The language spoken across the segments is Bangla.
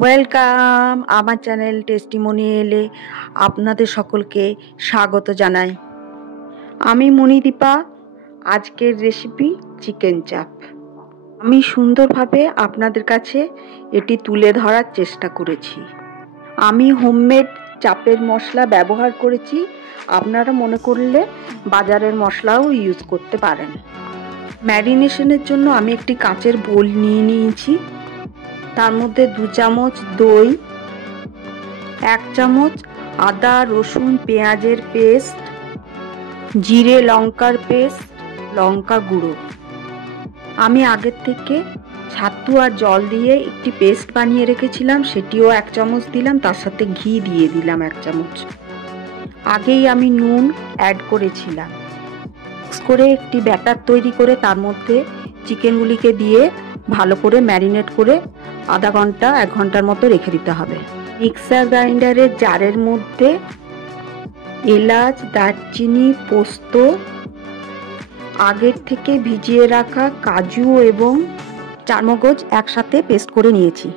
ওয়েলকাম আমার চ্যানেল টেস্টিমোনিয়ালে আপনাদের সকলকে স্বাগত জানাই। আমি মণিদীপা। আজকের রেসিপি চিকেন চাপ। আমি সুন্দরভাবে আপনাদের কাছে এটি তুলে ধরার চেষ্টা করেছি। আমি হোমমেড চাপের মশলা ব্যবহার করেছি, আপনারা মনে করলে বাজারের মশলাও ইউজ করতে পারেন। ম্যারিনেশনের জন্য আমি একটি কাচের বোল নিয়ে নিয়েছি। তার মধ্যে 2 চামচ দই, 1 চামচ আদা রসুন পেঁয়াজের পেস্ট, জিরে লঙ্কার পেস্ট, লঙ্কা গুঁড়ো। আমি আগের থেকে ছাতু আর জল দিয়ে একটি পেস্ট বানিয়ে রেখেছিলাম, সেটিও 1 চামচ দিলাম। তার সাথে ঘি দিয়ে দিলাম 1 চামচ। আগেই আমি নুন অ্যাড করেছিলাম। মিক্স করে একটি ব্যাটার তৈরি করে তার মধ্যে চিকেনগুলিকে দিয়ে ভালো করে ম্যারিনেট করে আধা ঘন্টা 1 ঘন্টার মতো রেখে দিতে হবে। মিক্সার গ্রাইন্ডারের জারের মধ্যে এলাচ, দারচিনি, পোস্ত, আগের থেকে ভিজিয়ে রাখা কাজু এবং চারমগজ একসাথে পেস্ট করে নিয়েছি।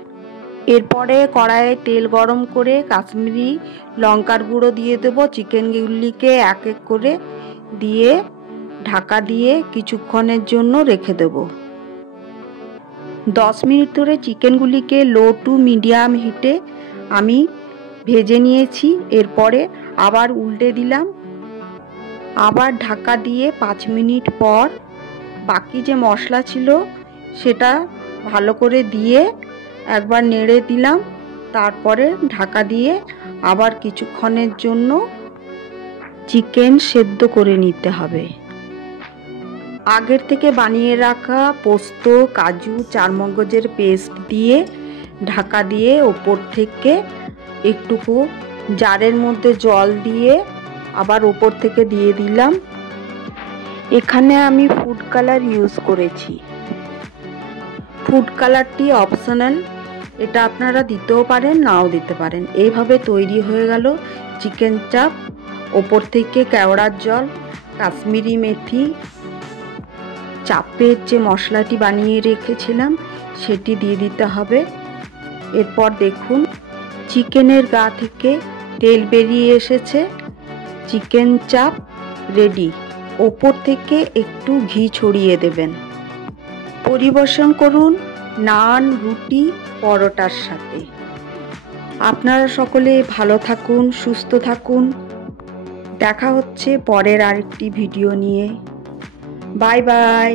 এরপরে কড়াইয়ে তেল গরম করে কাশ্মীরি লঙ্কার গুঁড়ো দিয়ে দেবো। চিকেনগুলিকে এক এক করে দিয়ে ঢাকা দিয়ে কিছুক্ষণের জন্য রেখে দেবো। 10 মিনিট ধরে চিকেনগুলিকে লো টু মিডিয়াম হিটে আমি ভেজে নিয়েছি। এরপরে আবার উল্টে দিলাম, আবার ঢাকা দিয়ে 5 মিনিট পর বাকি যে মশলা ছিল সেটা ভালো করে দিয়ে একবার নেড়ে দিলাম। তারপরে ঢাকা দিয়ে আবার কিছুক্ষণের জন্য চিকেন সেদ্ধ করে নিতে হবে। আগের থেকে বানিয়ে রাখা পোস্ত, কাজু, চারমগজের পেস্ট দিয়ে ঢাকা দিয়ে ওপর থেকে একটুকু জারের মধ্যে জল দিয়ে আবার ওপর থেকে দিয়ে দিলাম। এখানে আমি ফুড কালার ইউজ করেছি। ফুড কালারটি অপশনাল, এটা আপনারা দিতেও পারেন নাও দিতে পারেন। এইভাবে তৈরি হয়ে গেল চিকেন চাপ। ওপর থেকে কেওড়ার জল, কাশ্মীরি মেথি, চাপের যে মশলাটি বানিয়ে রেখেছিলাম সেটি দিয়ে দিতে হবে। এরপর দেখুন চিকেনের গা থেকে তেল বেরিয়ে এসেছে। চিকেন চাপ রেডি। ওপর থেকে একটু ঘি ছড়িয়ে দেবেন। পরিবেশন করুন নান, রুটি, পরোটার সাথে। আপনারা সকলে ভালো থাকুন, সুস্থ থাকুন। দেখা হচ্ছে পরের আরেকটি ভিডিও নিয়ে। Bye bye.